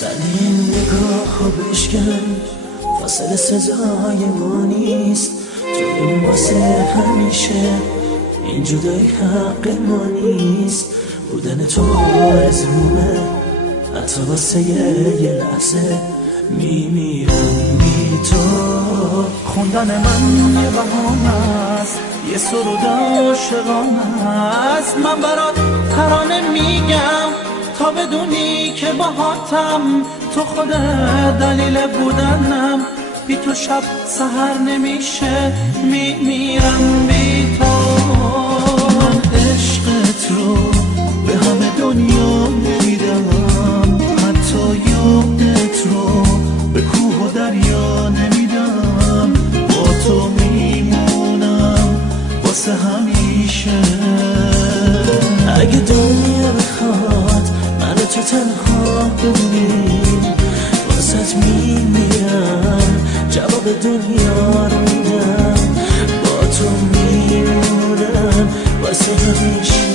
سر این نگاه بشکن، فاصله سزای ما نیست. توی واسه همیشه، این جدایی حق ما نیست. بودن تو آرزومه، حتی واسه یه لحظه میمیرم بی تو. خوندن من یه بهانه است، یه سرود عاشقانه است. من برات ترانه میگم تا بدونی که باهاتم، تو خودت دلیل بودنم. بی تو شب سحر نمیشه، میمیرم بی تو. من عشقت رو به همه دنیا نمیدم، حتی یادت رو به کوه و دریا نمیدم. با تو میمونم واسه همیشه. اگه دنیا بخواد من تو تنها بمونیم، واسه میمیرم، جواب دنیا رو میدم. با تو میمونم واسه همیشه.